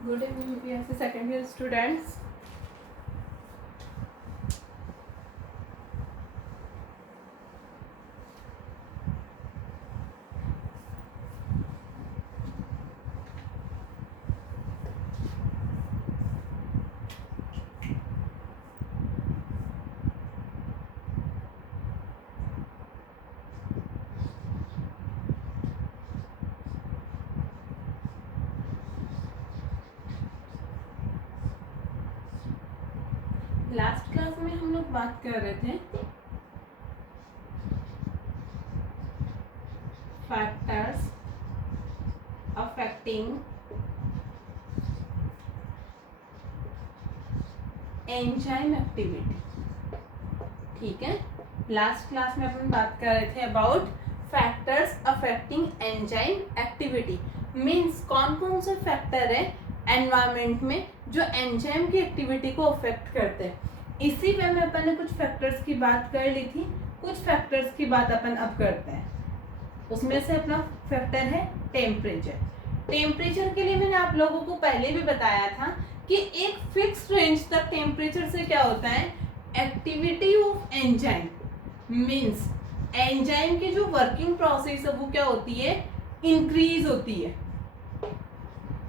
Good evening, BSc second year students. Last class में हम लोग बात कर रहे थे फैक्टर्स अफेक्टिंग एंजाइम एक्टिविटी। ठीक है, लास्ट क्लास में अपन बात कर रहे थे about factors affecting enzyme activity. Means कौन कौन से फैक्टर है एनवायरमेंट में जो एंजाइम की एक्टिविटी को अफेक्ट करते हैं। इसी वे में अपन ने कुछ फैक्टर्स की बात कर ली थी, कुछ फैक्टर्स की बात अपन अब करते हैं। उसमें से अपना फैक्टर है टेम्परेचर। टेम्परेचर के लिए मैंने आप लोगों को पहले भी बताया था कि एक फिक्स रेंज तक टेम्परेचर से क्या होता है, activity of enzyme means enzyme की जो वर्किंग प्रोसेस है वो क्या होती है, इंक्रीज होती है।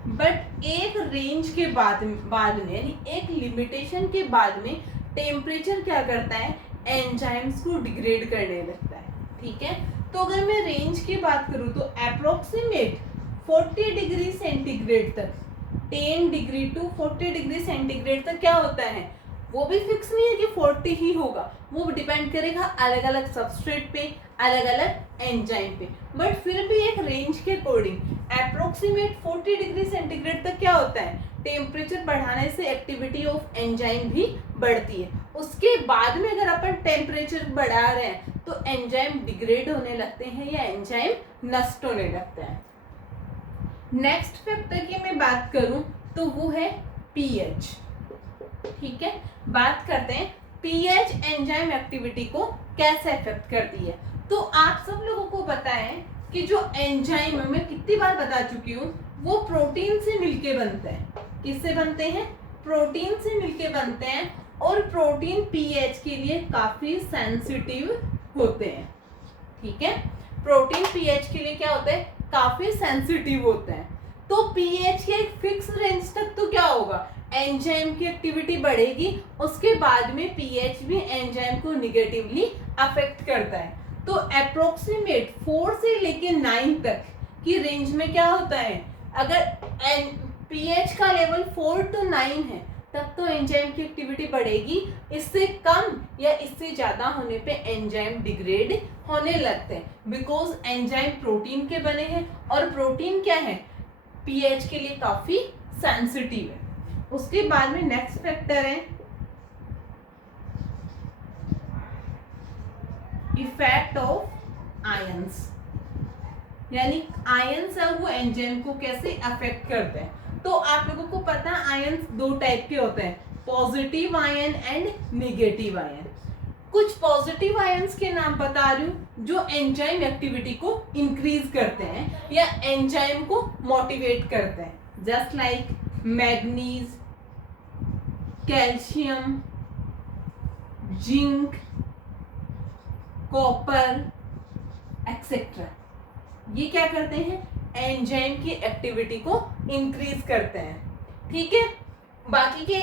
बट एक रेंज के बाद में यानी एक लिमिटेशन के बाद में टेम्परेचर क्या करता है, एंजाइम्स को डिग्रेड करने लगता है। ठीक है, तो अगर मैं रेंज की बात करूं तो अप्रोक्सीमेट 40 डिग्री सेंटीग्रेड तक, 10 डिग्री टू 40 डिग्री सेंटीग्रेड तक क्या होता है, वो भी फिक्स नहीं है कि 40 ही होगा, वो डिपेंड करेगा अलग अलग सबस्ट्रेट पे, अलग अलग एंजाइम पे। बट फिर भी एक रेंज के अकॉर्डिंग अप्रोक्सीमेट 40 डिग्री सेंटीग्रेड तक क्या होता है, टेम्परेचर बढ़ाने से एक्टिविटी ऑफ एंजाइम भी बढ़ती है। उसके बाद में अगर अपन टेम्परेचर बढ़ा रहे हैं तो एंजाइम डिग्रेड होने लगते हैं या एंजाइम नष्ट होने लगता है। नेक्स्ट फैक्टर की मैं बात करूं तो वो है पीएच। ठीक है, बात करते हैं पीएच एंजाइम एक्टिविटी को कैसे अफेक्ट करती है। तो आप सब लोगों को पता है कि जो एंजाइम है, मैं कितनी बार बता चुकी हूँ, वो प्रोटीन से मिलके बनते हैं। किससे बनते हैं, प्रोटीन से मिलके बनते हैं। और प्रोटीन पीएच के लिए काफी सेंसिटिव होते हैं। ठीक है, प्रोटीन पीएच के लिए क्या होते हैं, काफी सेंसिटिव होते हैं। तो पीएच के एक फिक्स रेंज तक तो क्या होगा, एंजाइम की एक्टिविटी बढ़ेगी, उसके बाद में पीएच भी एंजाइम को निगेटिवली अफेक्ट करता है। तो अप्रोक्सीमेट 4 से लेके 9 तक की रेंज में क्या होता है, अगर पीएच का लेवल 4 to 9 है तब तो एंजाइम की एक्टिविटी बढ़ेगी, इससे कम या इससे ज्यादा होने पे एंजाइम डिग्रेड होने लगते हैं। बिकॉज एंजाइम प्रोटीन के बने हैं और प्रोटीन क्या है, पीएच के लिए काफी सेंसिटिव है। उसके बाद में नेक्स्ट फैक्टर है इफेक्ट ऑफ आयंस, यानी आयंस है वो एंजाइम को कैसे अफेक्ट करते हैं। तो आप लोगों को पता है आयंस दो टाइप के होते हैं, positive ion and negative ion. कुछ पॉजिटिव आयंस के नाम बता रही हूँ जो एंजाइम एक्टिविटी को इंक्रीज करते हैं या एंजाइम को मोटिवेट करते हैं, just like manganese, calcium, zinc, copper etcetera. ये क्या करते हैं, एंजाइम की एक्टिविटी को इंक्रीज करते हैं। ठीक है, बाकी के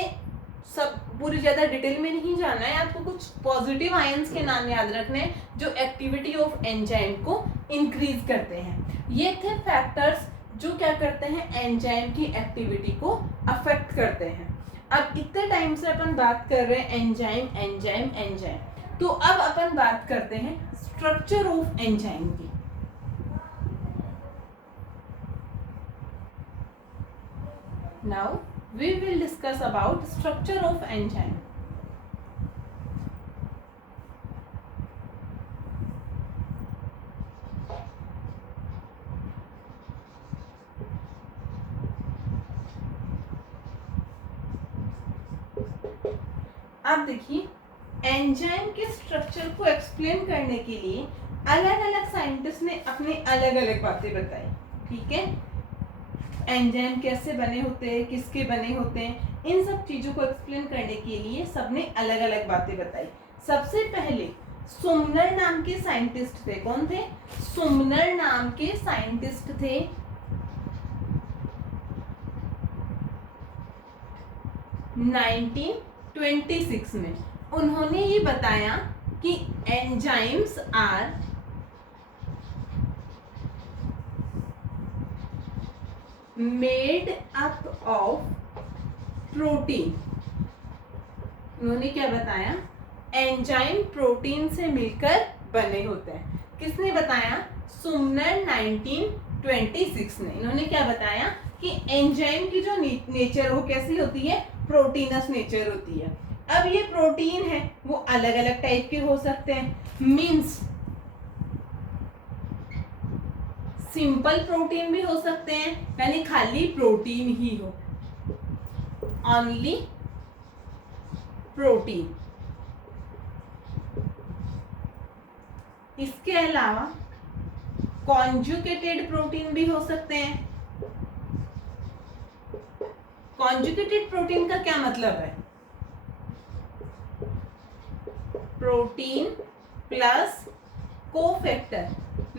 सब पूरी ज्यादा डिटेल में नहीं जाना है, आपको कुछ पॉजिटिव आयंस के नाम याद रखने हैं जो एक्टिविटी ऑफ एंजाइम को इंक्रीज करते हैं। ये थे फैक्टर्स जो क्या करते हैं, एंजाइम की एक्टिविटी को अफेक्ट करते हैं। अब इतने टाइम से अपन बात कर रहे हैं एंजाइम एंजाइम एंजाइम, तो अब अपन बात करते हैं स्ट्रक्चर ऑफ एंजाइम की। Now we will discuss about structure of enzyme. अब देखिए, एंजाइम के स्ट्रक्चर को एक्सप्लेन करने के लिए अलग अलग साइंटिस्ट ने अपने अलग अलग बातें बताई। ठीक है, एंजाइम कैसे बने होते हैं, किसके बने होते हैं, इन सब चीजों को एक्सप्लेन करने के लिए सबने अलग अलग बातें बताई। सबसे पहले सुमनर नाम के साइंटिस्ट थे। कौन थे? सुमनर नाम के साइंटिस्ट थे। नाइनटीन 26 में उन्होंने ये बताया कि enzymes are made up of protein. उन्होंने क्या बताया? एंजाइम प्रोटीन से मिलकर बने होते हैं। किसने बताया? सुमनर 1926 ने। इन्होंने क्या बताया कि एंजाइम की जो नेचर वो कैसी होती है? प्रोटीनस नेचर होती है। अब ये प्रोटीन है वो अलग अलग टाइप के हो सकते हैं। मीन्स सिंपल प्रोटीन भी हो सकते हैं, यानी खाली प्रोटीन ही हो, ओनली प्रोटीन। इसके अलावा कॉन्जुगेटेड प्रोटीन भी हो सकते हैं। कॉन्जुगेटेड प्रोटीन का क्या मतलब है? Protein plus cofactor,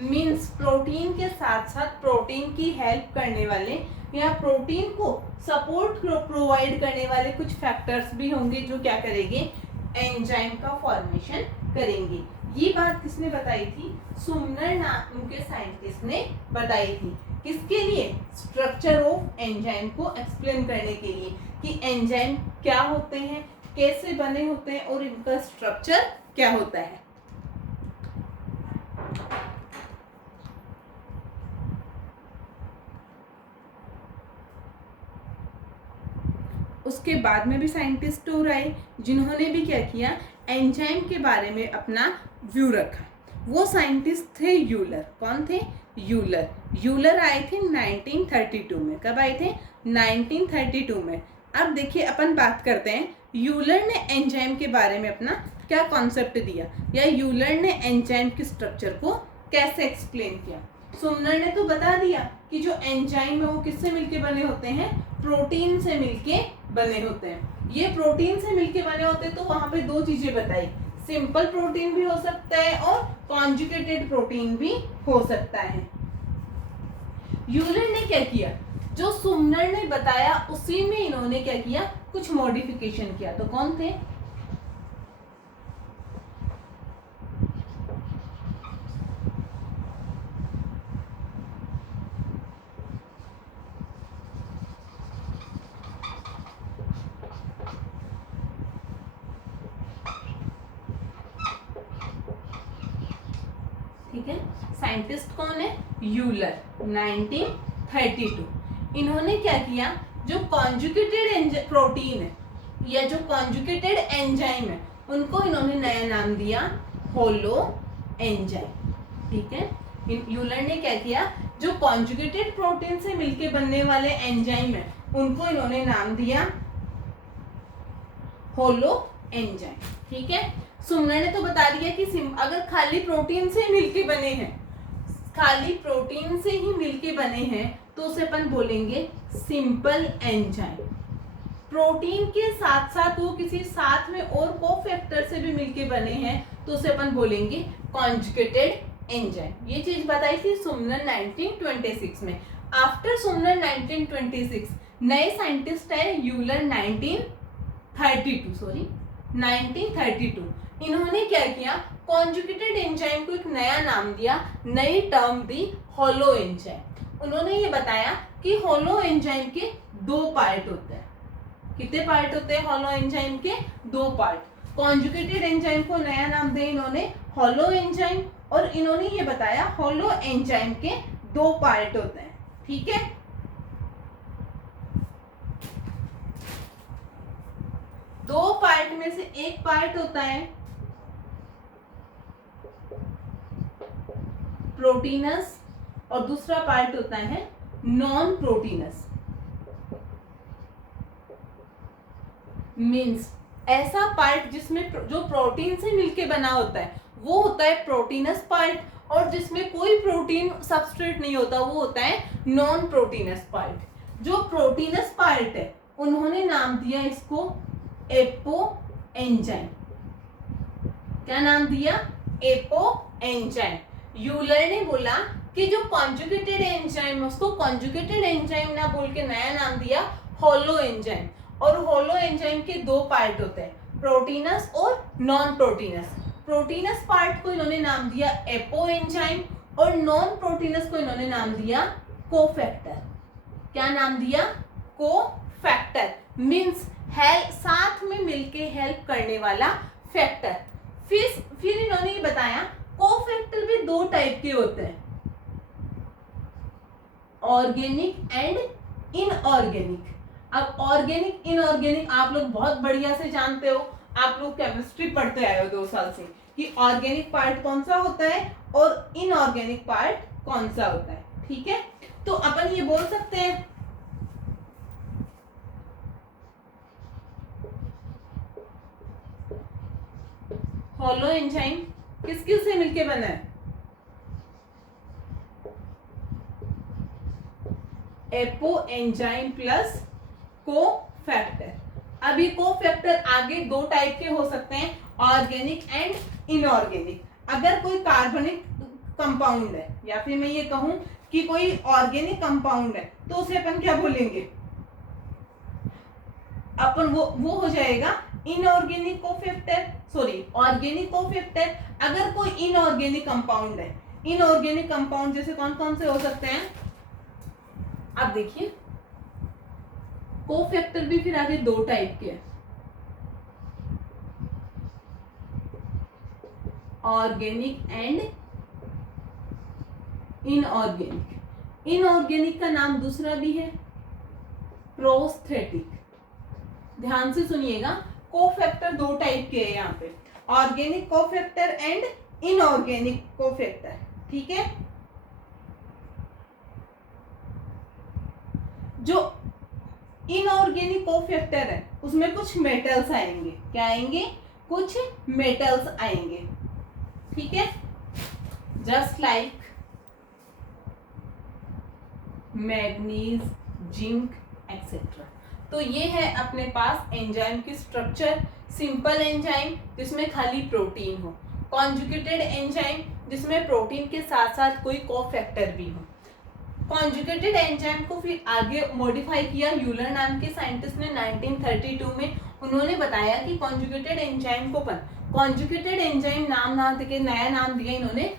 means protein के साथ साथ प्रोटीन की हेल्प करने वाले या प्रोटीन को सपोर्ट प्रोवाइड करने वाले कुछ फैक्टर्स भी होंगे जो क्या करेंगे? एंजाइम का फॉर्मेशन करेंगे। ये बात किसने बताई थी? सुमनर नाम के साइंटिस्ट ने बताई थी। किसके लिए? स्ट्रक्चर ऑफ एंजाइम को एक्सप्लेन करने के लिए कि एंजाइम क्या होते हैं, कैसे बने होते हैं और इनका स्ट्रक्चर क्या होता है। उसके बाद में भी साइंटिस्ट और आए जिन्होंने भी क्या किया? एंजाइम के बारे में अपना व्यू रखा। वो साइंटिस्ट थे यूलर। कौन थे? यूलर। यूलर आए थे 1932 में। कब आए थे? 1932 में। अब देखिए अपन बात करते हैं यूलर ने एंजाइम के बारे में अपना क्या कॉन्सेप्ट दिया या यूलर ने एंजाइम के स्ट्रक्चर को कैसे एक्सप्लेन किया। सुमनर ने तो बता दिया कि जो एंजाइम है वो किससे मिलके बने होते हैं? प्रोटीन से मिलके बने होते हैं। ये प्रोटीन से मिलके बने होते हैं तो वहां पे दो चीजें बताई, सिंपल प्रोटीन भी हो सकता है और कॉन्जुगेटेड प्रोटीन भी हो सकता है। यूलर ने क्या किया? जो सुमनर ने बताया उसी में इन्होंने क्या किया? कुछ मॉडिफिकेशन किया। तो कौन थे? ठीक है, साइंटिस्ट कौन है? यूलर 1932। इन्होंने क्या किया? जो कॉन्जुगेटेड प्रोटीन है या जो कॉन्जुगेटेड एंजाइम है उनको इन्होंने नया नाम दिया होलो एंजाइम। ठीक है, यूलर ने क्या किया? जो कॉन्जुगेटेड प्रोटीन से मिलके बनने वाले एंजाइम है उनको इन्होंने नाम दिया होलो एंजाइम। ठीक है, सुमनर ने तो बता दिया कि अगर खाली प्रोटीन से मिलके बने हैं, खाली प्रोटीन से ही मिलके बने हैं तो उसे अपन बोलेंगे सिंपल एंजाइम। प्रोटीन के साथ साथ वो किसी साथ में और कोफैक्टर से भी मिलके बने हैं तो उसे अपन बोलेंगे कॉन्जुगेटेड एंजाइम। ये चीज बताई थी सुमनर 1926 में। आफ्टर सुमनर 1926 नए साइंटिस्ट है यूलर 1932। इन्होंने क्या किया? कॉन्जुगेटेड एंजाइम को एक नया नाम दिया, नई टर्म दी होलो एंजाइम। उन्होंने ये बताया कि होलो एंजाइम के दो पार्ट होते हैं। कितने पार्ट होते हैं होलो एंजाइम के? दो पार्ट। कॉन्जुगेटेड एंजाइम को नया नाम दिया इन्होंने होलो एंजाइम और इन्होंने ये बताया होलो एंजाइम के दो पार्ट होते हैं। ठीक है, दो पार्ट में से एक पार्ट होता है प्रोटीनस और दूसरा पार्ट होता है नॉन प्रोटीनस। मीन्स ऐसा पार्ट जिसमें जो प्रोटीन से मिलके बना होता है वो होता है प्रोटीनस पार्ट और जिसमें कोई प्रोटीन सबस्ट्रेट नहीं होता वो होता है नॉन प्रोटीनस पार्ट। जो प्रोटीनस पार्ट है उन्होंने नाम दिया इसको एपो एंजाइम। क्या नाम दिया? Apo enzyme. यूलर ने बोला कि जो कॉन्जुगेटेड एंजाइम है उसको कॉन्जुगेटेड एंजाइम ना बोल के नया नाम दिया होलो एंजाइम। और होलो एंजाइम के दो पार्ट होते हैं, प्रोटीनस और नॉन प्रोटीनस। प्रोटीनस पार्ट को इन्होंने नाम दिया एपो एंजाइम और नॉन प्रोटीनस को इन्होंने नाम दिया कोफैक्टर। क्या नाम दिया? कोफैक्टर मींस हेल्प, साथ में मिलके हेल्प करने वाला फैक्टर। फिर इन्होंने ये बताया कोफैक्टर भी दो टाइप के होते हैं, ऑर्गेनिक एंड इनऑर्गेनिक। अब ऑर्गेनिक इनऑर्गेनिक आप लोग बहुत बढ़िया से जानते हो, आप लोग केमिस्ट्री पढ़ते आए हो 2 साल से कि ऑर्गेनिक पार्ट कौन सा होता है और इनऑर्गेनिक पार्ट कौन सा होता है। ठीक है, तो अपन ये बोल सकते हैं होलो एंजाइम किस किस से मिलके बना है? Apo enzyme plus cofactor. अब ये कोफैक्टर आगे दो टाइप के हो सकते हैं, ऑर्गेनिक एंड इनऑर्गेनिक। अगर कोई कार्बनिक कंपाउंड है या फिर मैं ये कहूं कि कोई ऑर्गेनिक कंपाउंड है तो उसे अपन क्या बोलेंगे? अपन वो हो जाएगा inorganic cofactor, sorry organic cofactor. अगर कोई इनऑर्गेनिक कंपाउंड है, इनऑर्गेनिक कंपाउंड जैसे कौन कौन से हो सकते हैं? आप देखिए कोफैक्टर भी फिर आगे दो टाइप के हैं, ऑर्गेनिक एंड इनऑर्गेनिक। इनऑर्गेनिक का नाम दूसरा भी है प्रोस्थेटिक। ध्यान से सुनिएगा, कोफैक्टर दो टाइप के हैं यहाँ पे, organic cofactor and inorganic cofactor. ठीक है, जो इनऑर्गेनिक कोफैक्टर है उसमें कुछ मेटल्स आएंगे। क्या आएंगे? कुछ मेटल्स आएंगे। ठीक है, just like manganese, zinc etcetera. तो ये है अपने पास एंजाइम की स्ट्रक्चर। सिंपल एंजाइम जिसमें खाली प्रोटीन हो, कॉन्जुगेटेड एंजाइम जिसमें प्रोटीन के साथ साथ कोई कोफैक्टर भी हो। कॉन्जुगेटेड एंजाइम को फिर आगे मॉडिफाई किया यूलर नाम के साइंटिस्ट ने 1932 में। उन्होंने बताया कि कॉन्जुगेटेड एंजाइम को कॉन्जुगेटेड एंजाइम नाम ना देके नया नाम दिया इन्होंने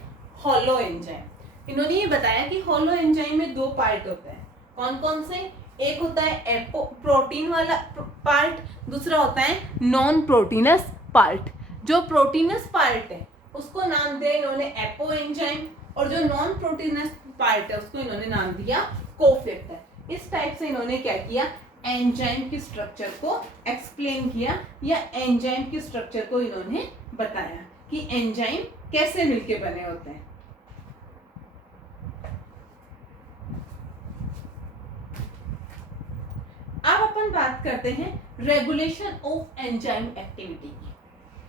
होलो एंजाइम। इन्होंने ये बताया कि होलो एंजाइम में दो पार्ट होते हैं। कौन कौन से? एक होता है प्रोटीन वाला पार्ट, दूसरा होता है नॉन प्रोटीनस पार्ट। जो प्रोटीनस पार्ट है उसको नाम दिया इन्होंने एपो एंजाइम और जो नॉन प्रोटीनस पार्ट है उसको इन्होंने नाम दिया कोफैक्टर। इस टाइप से इन्होंने क्या किया? एंजाइम की स्ट्रक्चर को एक्सप्लेन किया या एंजाइम की स्ट्रक्चर को इन्होंने बताया कि एंजाइम कैसे मिलके बने होते हैं। अब अपन बात करते हैं रेगुलेशन ऑफ एंजाइम एक्टिविटी की।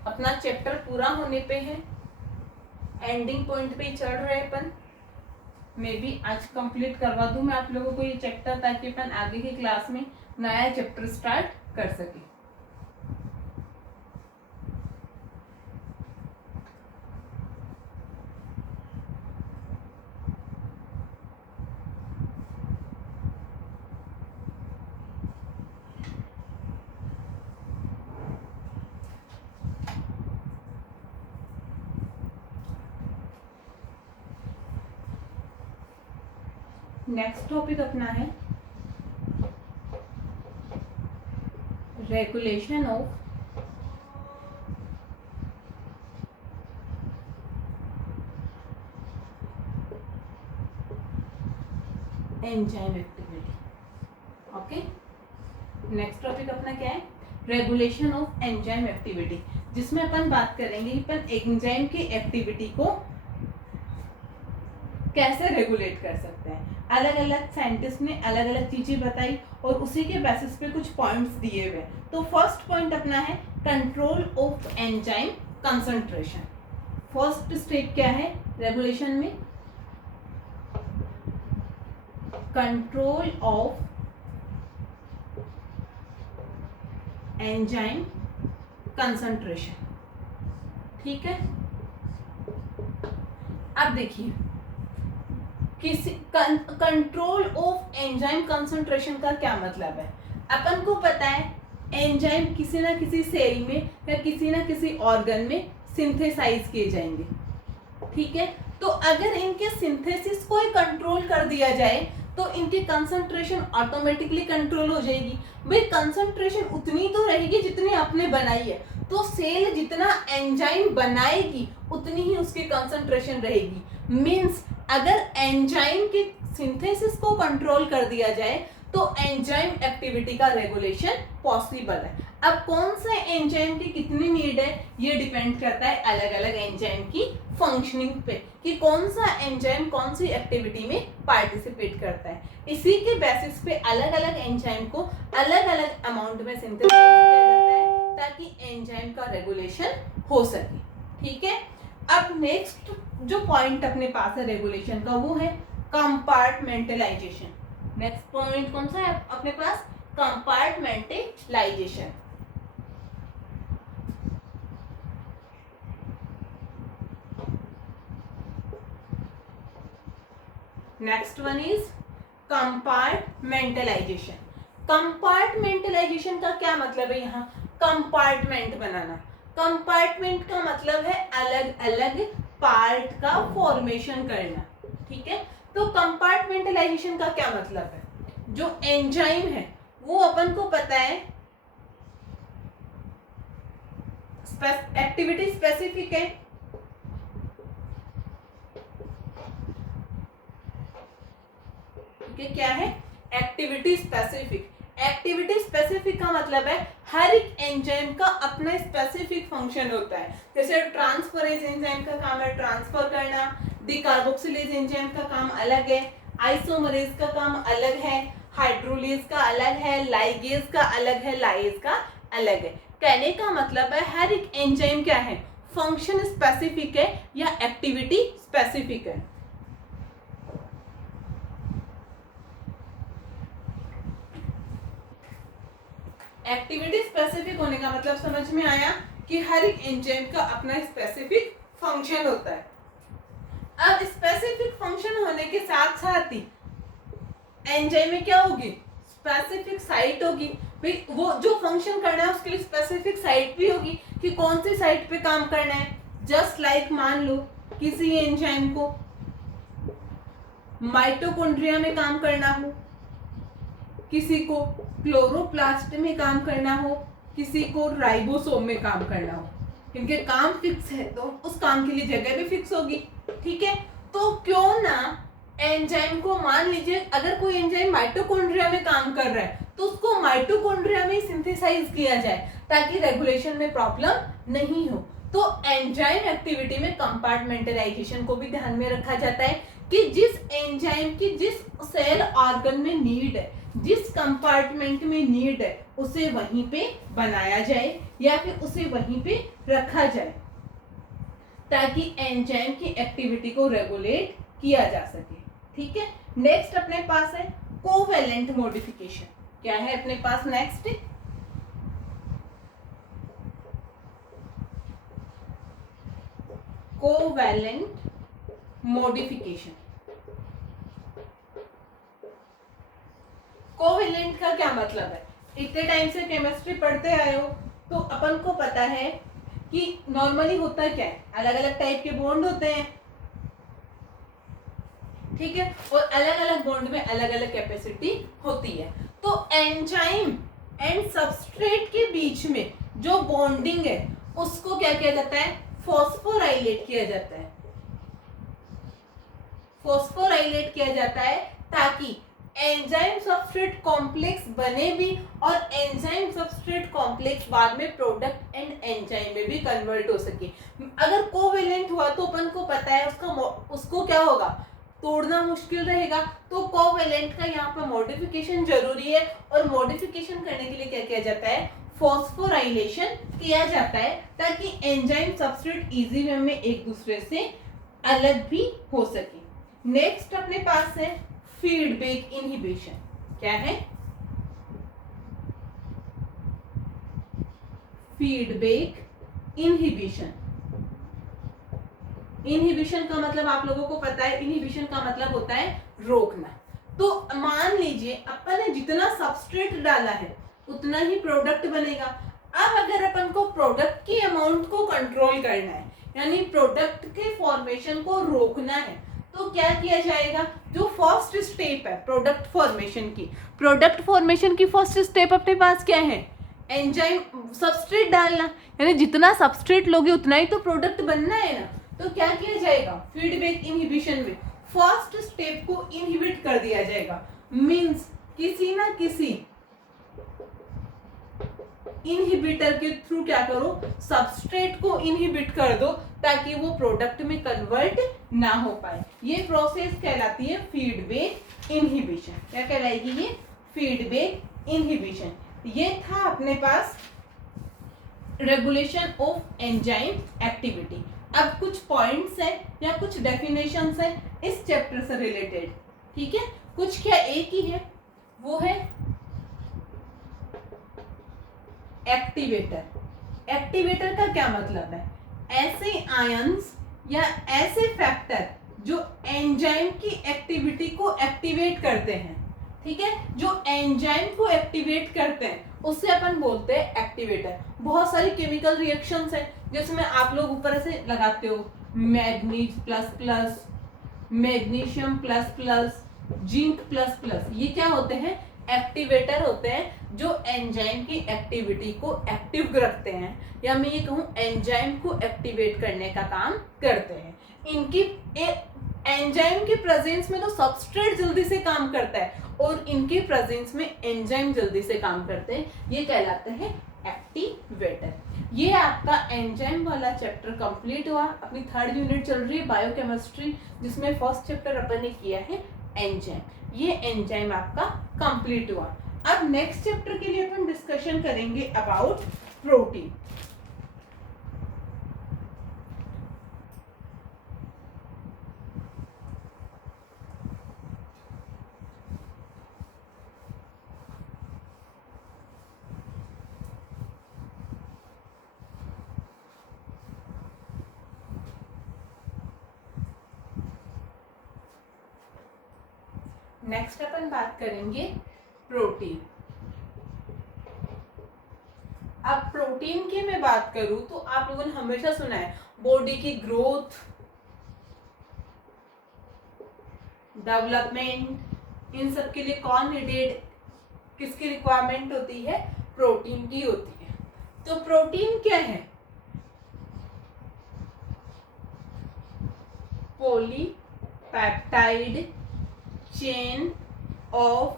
अपना चैप्टर पूरा होने पे है, एंडिंग पॉइंट पे चढ़ रहे अपन। मे बी आज कंप्लीट करवा दूं मैं आप लोगों को ये चैप्टर, ताकि अपन आगे की क्लास में नया चैप्टर स्टार्ट कर सके। नेक्स्ट टॉपिक अपना है regulation of enzyme activity. Okay, next topic अपना क्या है? रेगुलेशन ऑफ एंजाइम एक्टिविटी, जिसमें अपन बात करेंगे अपन एंजाइम की एक्टिविटी को कैसे रेगुलेट कर सकते हैं। अलग अलग साइंटिस्ट ने अलग अलग चीजें बताई और उसी के बेसिस पे कुछ पॉइंट्स दिए हुए। तो फर्स्ट पॉइंट अपना है control of enzyme concentration. First step क्या है रेगुलेशन में? Control of enzyme concentration. ठीक है, अब देखिए किसी कंट्रोल ऑफ एंजाइम कंसंट्रेशन का क्या मतलब है। अपन को पता है एंजाइम किसी ना किसी सेल में या किसी ना किसी ऑर्गन में सिंथेसाइज किए जाएंगे। ठीक है, तो अगर इनके सिंथेसिस को ही कंट्रोल कर दिया जाए तो इनकी कंसंट्रेशन ऑटोमेटिकली कंट्रोल हो जाएगी। भाई कंसंट्रेशन उतनी तो रहेगी जितनी आपने बनाई है, तो सेल जितना एंजाइम बनाएगी उतनी ही उसकी कंसंट्रेशन रहेगी। मींस अगर एंजाइम के सिंथेसिस को कंट्रोल कर दिया जाए तो एंजाइम एक्टिविटी का रेगुलेशन पॉसिबल है। अब कौन सा एंजाइम की कितनी नीड है ये डिपेंड करता है अलग अलग एंजाइम की फंक्शनिंग पे, कि कौन सा एंजाइम कौन सी एक्टिविटी में पार्टिसिपेट करता है। इसी के बेसिस पे अलग अलग एंजाइम को अलग अलग अमाउंट में सिंथेसाइज किया जाता है ताकि एंजाइम का रेगुलेशन हो सके। ठीक है, अब नेक्स्ट जो पॉइंट अपने पास है रेगुलेशन का वो है कंपार्टमेंटलाइजेशन। नेक्स्ट पॉइंट कौन सा है अपने पास? Compartmentalisation. Next one is compartmentalisation. Compartmentalisation का क्या मतलब है? यहाँ कंपार्टमेंट बनाना। कंपार्टमेंट का मतलब है अलग अलग पार्ट का फॉर्मेशन करना। ठीक है, तो कंपार्टमेंटलाइजेशन का क्या मतलब है? जो एंजाइम है वो अपन को पता है एक्टिविटी स्पेसिफिक है। क्या है? Activity specific. एक्टिविटी स्पेसिफिक का मतलब है हर एक एंजाइम का अपना स्पेसिफिक फंक्शन होता है। जैसे ट्रांसफरेज एंजाइम का काम है ट्रांसफर करना, डिकार्बोक्सिलेज एंजाइम का काम अलग है, आइसोमरेज का काम अलग है, हाइड्रोलेज का अलग है, लाइगेज का अलग है, लाइज का अलग है। कहने का मतलब है हर एक एंजाइम क्या है? फंक्शन स्पेसिफिक है या एक्टिविटी स्पेसिफिक है। एक्टिविटी स्पेसिफिक होने का मतलब समझ में आया कि हर एक एंजाइम का अपना स्पेसिफिक फंक्शन होता है। अब स्पेसिफिक फंक्शन होने के साथ साथ ही एंजाइम में क्या होगी? स्पेसिफिक साइट होगी। भाई वो जो फंक्शन करना है उसके लिए स्पेसिफिक साइट भी होगी कि कौन सी साइट पे काम करना है। जस्ट लाइक मान लो किसी एंजाइम को माइटोकॉन्ड्रिया में काम करना हो, किसी को क्लोरोप्लास्ट में काम करना हो, किसी को राइबोसोम में काम करना हो। इनके काम फिक्स है तो उस काम के लिए जगह भी फिक्स होगी। ठीक है, तो क्यों ना एंजाइम को मान लीजिए अगर कोई एंजाइम माइटोकॉन्ड्रिया में काम कर रहा है तो उसको माइटोकॉन्ड्रिया में सिंथेसाइज किया जाए ताकि रेगुलेशन में प्रॉब्लम नहीं हो। तो एंजाइम एक्टिविटी में कंपार्टमेंटलाइजेशन को भी ध्यान में रखा जाता है कि जिस एंजाइम की जिस सेल ऑर्गन में नीड है, जिस कंपार्टमेंट में नीड है उसे वहीं पे बनाया जाए या फिर उसे वहीं पे रखा जाए ताकि एंजाइम की एक्टिविटी को रेगुलेट किया जा सके। ठीक है, नेक्स्ट अपने पास है कोवेलेंट मॉडिफिकेशन। क्या है अपने पास नेक्स्ट? Covalent modification. कोवेलेंट का क्या मतलब है? इतने टाइम से केमिस्ट्री पढ़ते आए हो तो अपन को पता है कि नॉर्मली होता क्या है, अलग अलग टाइप के बॉन्ड होते हैं। ठीक है, और अलग अलग बॉन्ड में अलग अलग कैपेसिटी होती है। तो एंजाइम एंड सबस्ट्रेट के बीच में जो बॉन्डिंग है उसको क्या किया जाता है? फॉस्फोराइलेट किया जाता है। फॉस्फोराइलेट किया जाता है ताकि एंजाइम सबस्ट्रेट कॉम्प्लेक्स बने भी और एंजाइम सबस्ट्रेट कॉम्प्लेक्स बाद में प्रोडक्ट एंड एंजाइम में भी कन्वर्ट हो सके। अगर कोवेलेंट हुआ तो अपन को पता है उसको क्या होगा? तोड़ना मुश्किल रहेगा। तो कोवेलेंट का यहाँ पर मॉडिफिकेशन जरूरी है और मॉडिफिकेशन करने के लिए क्या किया जाता है? फॉस्फोराइलेशन किया जाता है ताकि एंजाइम सबस्ट्रेट इजी वे में एक दूसरे से अलग भी हो सके। नेक्स्ट अपने पास है फीडबैक इनहिबिशन। क्या है? Feedback inhibition. इनहिबिशन का मतलब आप लोगों को पता है, इनहिबिशन का मतलब होता है रोकना। तो मान लीजिए अपन ने जितना सबस्ट्रेट डाला है उतना ही प्रोडक्ट बनेगा। अब अगर अपन को प्रोडक्ट की अमाउंट को कंट्रोल करना है, यानी प्रोडक्ट के फॉर्मेशन को रोकना है, तो क्या किया जाएगा? जो फर्स्ट स्टेप है प्रोडक्ट फॉर्मेशन की फर्स्ट स्टेप अपने पास क्या है? एंजाइम, सबस्ट्रेट डालना। यानी जितना सबस्ट्रेट लोगे उतना ही तो प्रोडक्ट बनना है ना। तो क्या किया जाएगा? फीडबैक इनहिबिशन में फर्स्ट स्टेप को इनहिबिट कर दिया जाएगा। मींस किसी ना किसी इनहिबिटर के थ्रू क्या करो? सबस्ट्रेट को इनहिबिट कर दो ताकि वो प्रोडक्ट में कन्वर्ट ना हो पाए। ये प्रोसेस कहलाती है फीडबैक इनहिबिशन। क्या कहलाएगी ये? Feedback inhibition. ये था अपने पास रेगुलेशन ऑफ एंजाइम एक्टिविटी। अब कुछ पॉइंट्स है या कुछ डेफिनेशंस है इस चैप्टर से रिलेटेड, ठीक है? कुछ क्या एक ही है, वो है एक्टिवेटर। एक्टिवेटर का क्या मतलब है? ऐसे आयंस या ऐसे फैक्टर जो एंजाइम की एक्टिविटी को एक्टिवेट करते हैं, ठीक है? जो एंजाइम को एक्टिवेट करते हैं उससे अपन बोलते हैं एक्टिवेटर। बहुत सारी केमिकल रिएक्शंस है जिसमें आप लोग ऊपर से लगाते हो manganese plus plus, magnesium plus plus, zinc plus plus. ये क्या होते हैं? एक्टिवेटर होते हैं जो एंजाइम की एक्टिविटी को एक्टिव रखते हैं, या मैं ये कहूँ एंजाइम को एक्टिवेट करने का काम करते हैं। इनकी एंजाइम के प्रेजेंस में तो सबस्ट्रेट जल्दी से काम करता है और इनके प्रेजेंस में एंजाइम जल्दी से काम करते हैं। ये कहलाते हैं एक्टिवेटर। ये आपका एंजाइम वाला चैप्टर कंप्लीट हुआ। अपनी 3rd यूनिट चल रही है बायोकेमिस्ट्री, जिसमें फर्स्ट चैप्टर अपन ने किया है एंजाइम। ये एंजाइम आपका कंप्लीट हुआ। अब नेक्स्ट चैप्टर के लिए अपन डिस्कशन करेंगे अबाउट प्रोटीन। नेक्स्ट अपन बात करेंगे प्रोटीन। अब प्रोटीन की मैं बात करूं तो आप लोगों ने हमेशा सुना है बॉडी की ग्रोथ, डेवलपमेंट, इन सब के लिए कौन नीडेड, किसकी रिक्वायरमेंट होती है? प्रोटीन की होती है। तो प्रोटीन क्या है? Polypeptide chain of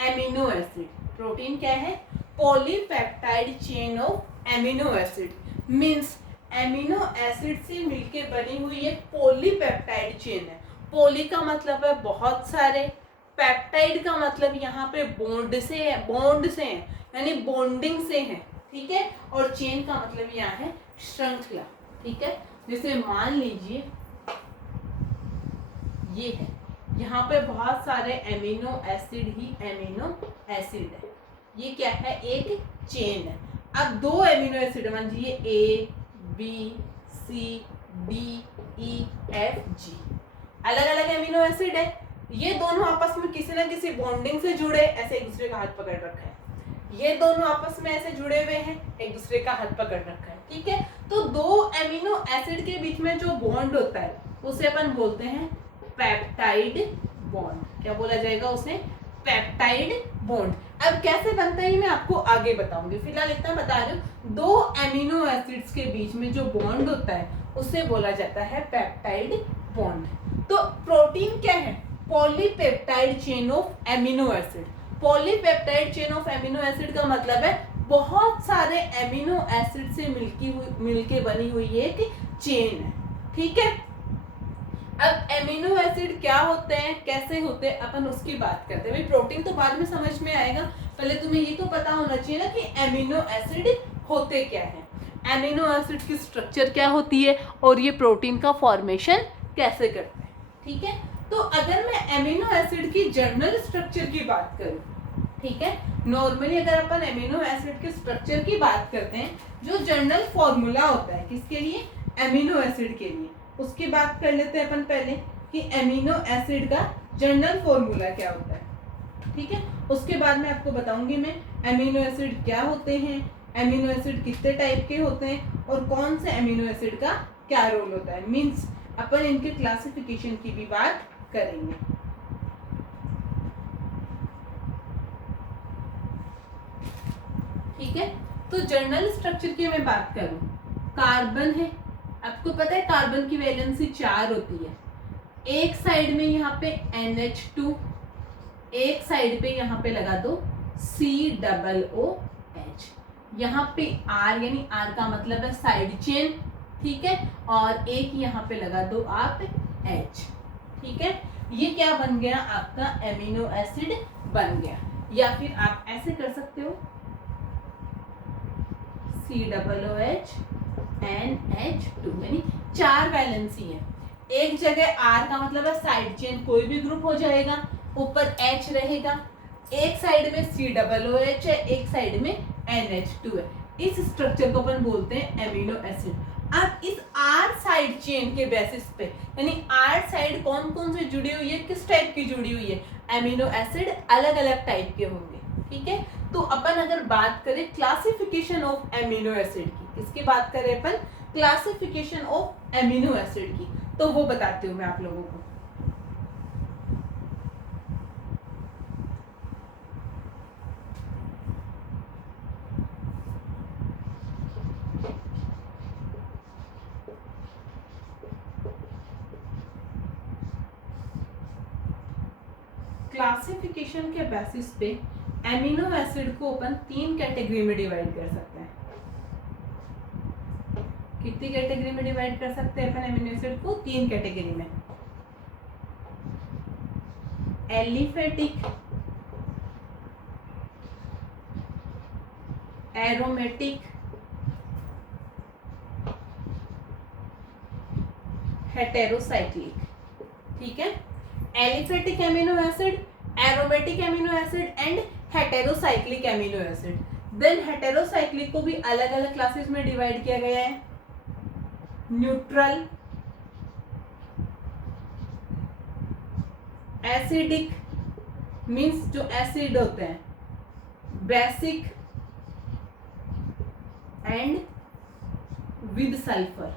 amino acid. Protein क्या है? Polypeptide chain of amino acid. Means amino acid से मिलके बनी हुई एक पॉलीपेप्टाइड चेन है। पॉली का मतलब है बहुत सारे, पेप्टाइड का मतलब यहाँ पे बॉन्ड से है, यानी बॉन्डिंग से है, ठीक है? और चेन का मतलब यहाँ है श्रृंखला, ठीक है? जैसे मान लीजिए ये है, यहाँ पे बहुत सारे एमिनो एसिड ही एमिनो एसिड है। ये क्या है? एक चेन है। अब 2 एमिनो एसिड मान लीजिए A B C D E F G, अलग अलग एमिनो एसिड है। ये दोनों आपस में किसी ना किसी बॉन्डिंग से जुड़े, ऐसे एक दूसरे का हाथ पकड़ रखा है। ये दोनों आपस में ऐसे जुड़े हुए हैं, एक दूसरे का हाथ पकड़ रखा है, ठीक है? तो 2 एमिनो एसिड के बीच में जो बॉन्ड होता है उसे अपन बोलते हैं पेप्टाइड बॉन्ड। क्या बोला जाएगा उसे? Peptide bond. अब कैसे बनता है ये मैं आपको आगे बताऊंगी, फिलहाल इतना बता रही हूँ। 2 एमिनो एसिड्स के बीच में जो बॉन्ड होता है उसे बोला जाता है पेप्टाइड बॉन्ड। तो प्रोटीन क्या है? Polypeptide chain of amino acid. Polypeptide chain of amino acid का मतलब है बहुत सारे एमिनो एसिड से मिलके बनी हुई एक चेन है, ठीक है? अब एमिनो एसिड क्या होते हैं, कैसे होते हैं, अपन उसकी बात करते हैं। भाई प्रोटीन तो बाद में समझ में आएगा, पहले तुम्हें ये तो पता होना चाहिए ना कि एमिनो एसिड होते क्या हैं, एमिनो एसिड की स्ट्रक्चर क्या होती है और ये प्रोटीन का फॉर्मेशन कैसे करते हैं, ठीक है? तो अगर मैं एमिनो एसिड की जनरल स्ट्रक्चर की बात करूं ठीक है। नॉर्मली अगर अपन एमिनो एसिड के स्ट्रक्चर की बात करते हैं, जो जनरल फॉर्मूला होता है किसके लिए, एमिनो एसिड के लिए, उसकी बात कर लेते हैं अपन पहले कि एमिनो एसिड का जनरल फॉर्मूला क्या होता है। ठीक है, उसके बाद में आपको बताऊंगी मैं एमिनो एसिड क्या होते हैं, एमिनो एसिड कितने टाइप के होते हैं और कौन से एमिनो एसिड का क्या रोल होता है। मीन्स अपन इनके क्लासिफिकेशन की भी बात करेंगे। ठीक है, तो जनरल स्ट्रक्चर की मैं बात करूं, कार्बन है, आपको पता है कार्बन की वैलेंसी 4 होती है। एक साइड में यहाँ पे NH2, एक साइड पे यहाँ पे लगा दो COOH, यहाँ पे R यानी R का मतलब है साइड चेन, ठीक है, और एक यहाँ पे लगा दो आप H। ठीक है, ये क्या बन गया, आपका एमिनो एसिड बन गया। या फिर आप ऐसे कर सकते हो COOH NH2, यानी 4 वैलेंसी है। एक जगह R का मतलब है साइड चेन, कोई भी ग्रुप हो जाएगा, ऊपर H रहेगा, एक साइड में COOH है, एक साइड में NH2 है। इस स्ट्रक्चर को अपन बोलते हैं एमिनो एसिड। अब इस R साइड चेन के बेसिस पे, यानी R साइड कौन कौन से जुड़ी हुई है, किस टाइप की जुड़ी हुई है, एमिनो एसिड अलग अलग टाइप के होंगे। ठीक है, तो अपन अगर बात करें क्लासिफिकेशन ऑफ एमिनो एसिड की, किसकी बात करें अपन, क्लासिफिकेशन ऑफ एमिनो एसिड की, तो वो बताती हूँ मैं आप लोगों को। क्लासिफिकेशन के बेसिस पे एमिनो एसिड को अपन 3 कैटेगरी में डिवाइड कर सकते हैं। कितनी कैटेगरी में डिवाइड कर सकते हैं अपन एमिनो एसिड को, 3 कैटेगरी में। Aliphatic, aromatic, heterocyclic. ठीक है, aliphatic amino acid, aromatic amino acid and heterocyclic amino acid. Then heterocyclic को भी अलग अलग क्लासेस में डिवाइड किया गया है। न्यूट्रल, एसिडिक मींस जो एसिड होते हैं, बेसिक एंड विद सल्फर,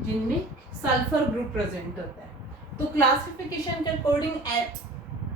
जिनमें सल्फर ग्रुप प्रेजेंट होता है। तो क्लासिफिकेशन के अकॉर्डिंग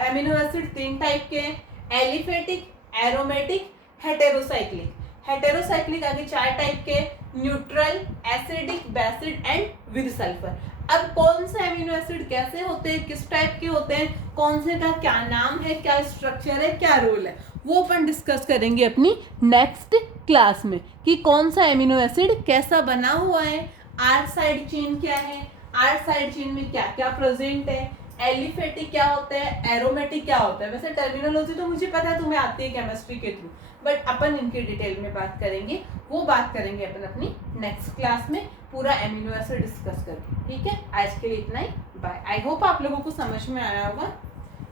एमिनो एसिड 3 टाइप के हैं, एलिफेटिक, एरोमेटिक, हेटेरोसाइक्लिक। हेटेरोसाइक्लिक आगे 4 टाइप के, neutral, acidic, basic and with sulphur. अब कौन से एमिनो एसिड कैसे होते हैं, किस टाइप के होते हैं, कौन से का क्या नाम है, क्या स्ट्रक्चर है, क्या रोल है, वो अपन डिस्कस करेंगे अपनी नेक्स्ट क्लास में कि कौन सा एमिनो एसिड कैसा बना हुआ है, R साइड चेन क्या है, R साइड चेन में क्या क्या प्रेजेंट है, एलिफेटिक क्या होता है, एरोमेटिक क्या होता है। वैसे टर्मिनोलॉजी तो मुझे पता है, तुम्हें आती है केमिस्ट्री के थ्रू, बट अपन इनके डिटेल में बात करेंगे, वो बात करेंगे अपन अपनी नेक्स्ट क्लास में पूरा एमिनो एसिड डिस्कस करके। ठीक है, आज के लिए इतना ही, बाय। आई होप आप लोगों को समझ में आया होगा।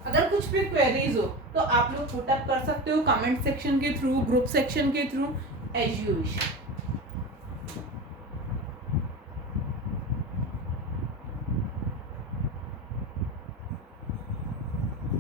अगर कुछ भी क्वेरीज हो तो आप लोग पुट अप कर सकते हो कमेंट सेक्शन के थ्रू, ग्रुप सेक्शन के थ्रू, एज यू विश।